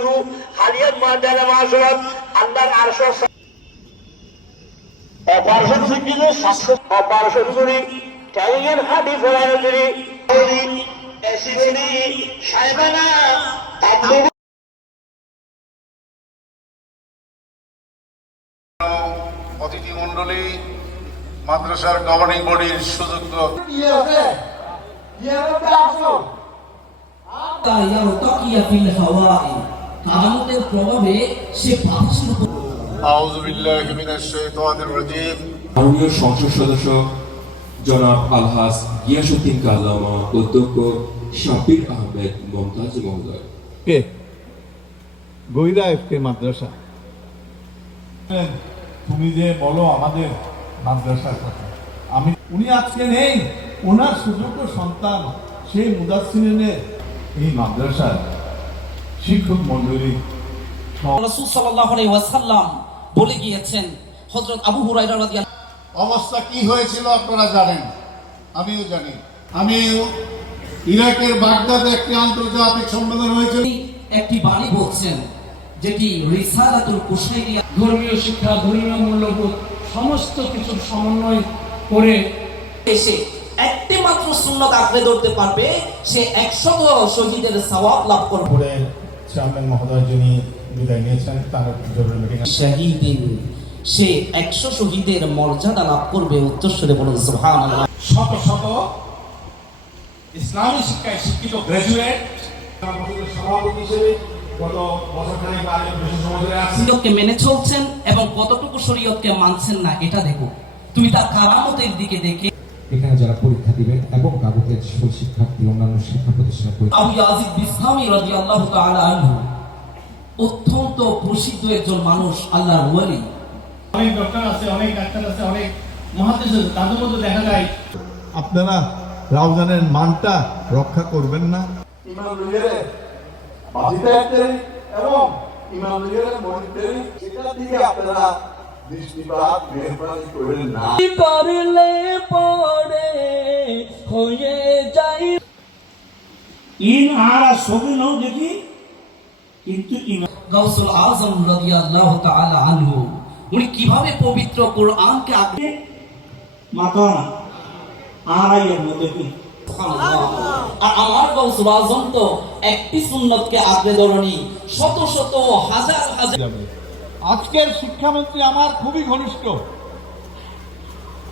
শুরু হালিয়াত ময়দানে মাশরাত আল্লাহর আরশ অপারেশন সিকিলে অপারেশন করি ট্যালিয়ান হাডি ফেরানো করি এসিসি সাহেবানা অতিথি মন্ডলী, মাদ্রাসার গভর্নিং বডির সুযোগ্য প্রভাবে সে মাননীয় সংসদ সদস্য জনাব আলহাজ গিয়াসউদ্দিন কাল্লামা, অধ্যক্ষ শাব্বির আহমেদ মমতাজ মহোদয়। গইরা এফকে মাদ্রাসা, তুমি যে বলো আমাদের মাদ্রাসার কথা, উনি আজকে নেই, ওনার সুযোগ্য সন্তান সেই মুদাসসিরিনের এই মাদ্রাসার শিক্ষক মন্ডলী। রাসূল সাল্লাল্লাহু আলাইহি ওয়াসাল্লাম বলে গিয়েছেন, হযরত আবু হুরায়রা রাদিয়াল্লাহু অবস্থা কি হয়েছিল আপনারা জানেন, আমিও জানি। আমি ইরাকের বাগদাদে একটি আন্তর্জাতিক সম্মেলন হয়েছিল, একটি বাণী বলছেন যেটি রিসালাতুল কুশাইরিয়া, ধর্মীয় শিক্ষা, ধর্মীয় মূল্যবোধ সমস্ত কিছুর সমন্বয় করে এসে একটি মাত্র সুন্নাত আঁকড়ে ধরতে পারবে, সে 100 শহীদের সওয়াব লাভ করবে। চেয়ারম্যান মহোদয় যিনি বিদায় নিয়েছেন, তার জরুরি মিটিং শহীদিন, সে 100 শহীদের মর্যাদা লাভ করবে। উচ্চস্বরে বলুন সুবহানাল্লাহ। শত শত ইসলামী শিক্ষায় শিক্ষিত গ্রাজুয়েট সভাপতি হিসেবে গত বছরখানেক আগে বেশি সময় ধরে আছেন, শরীয়তকে মেনে চলছেন এবং কতটুকু শরীয়তকে মানছেন না এটা দেখো। তুমি তার কারামতের দিকে দেখে এখানে যারা পরীক্ষা দিবেন এবং কাগজের সকল শিক্ষার্থী অন্যান্য শিক্ষা প্রতিষ্ঠান আবু ইয়াজিদ বিসতামি রাদিয়াল্লাহু তাআলা আনহু অত্যন্ত প্রসিদ্ধ একজন মানুষ, আল্লাহর ওয়ালি। অনেক ডক্টর আছে, অনেক ডাক্তার আছে, অনেক মহাদেশ আছে, তাদের মধ্যে দেখা যায় আপনারা রাউজানের মানটা রক্ষা করবেন না। ইমাম লিগের বাজিদারদের এবং ইমাম লিগের মনিটরিং এটা দিকে আপনারা দৃষ্টিপাত মেহরবানি করেন না। করলে পড়ে হয়ে যাই ইন আরা সবই নাও দেখি, কিন্তু গাউসুল আযম রাদিয়াল্লাহু তাআলা আনহু উনি কিভাবে পবিত্র কোরআনকে আঁকড়ে মাথা আড়াইয়ের মধ্যে কি আর আমার গাউসুল আযম তো একটি সুন্নাতকে আঁকড়ে ধরনি, শত শত হাজার হাজার। আজকের শিক্ষামন্ত্রী আমার খুবই ঘনিষ্ঠ,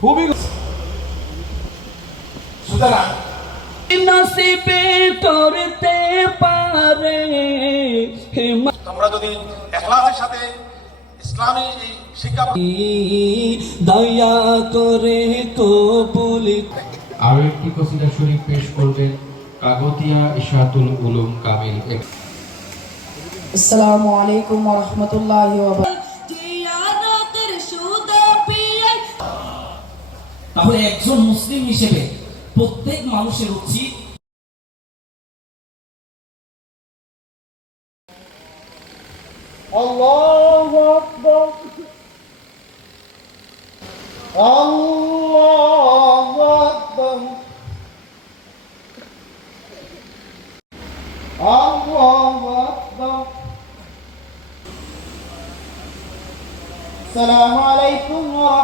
খুবই। সুতরাং নসিবে করতে পারে তোমরা যদি ইখলাসের সাথে ইসলামী শিক্ষা দয়া করে কবুল। আরো একটি কসিদা শরীফ পেশ করবেন কাগতিয়া ইশাতুল উলুম কামিল। আসসালামু আলাইকুম ওয়া রাহমাতুল্লাহি ওয়া বারাকাতুহু। তাহলে একজন মুসলিম হিসেবে প্রত্যেক মানুষের উচিত আল্লাহু আকবার, আল্লাহু আকবার, আল্লাহু আকবার। আসসালামু আলাইকুম ওয়া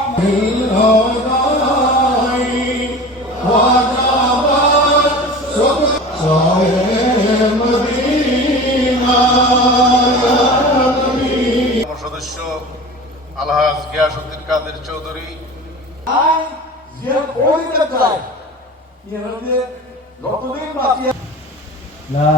সদস্য আলহাজ গিয়াসউদ্দিন কাদের চৌধুরী। যে ওইটা চাই এর যতদিন বাকি না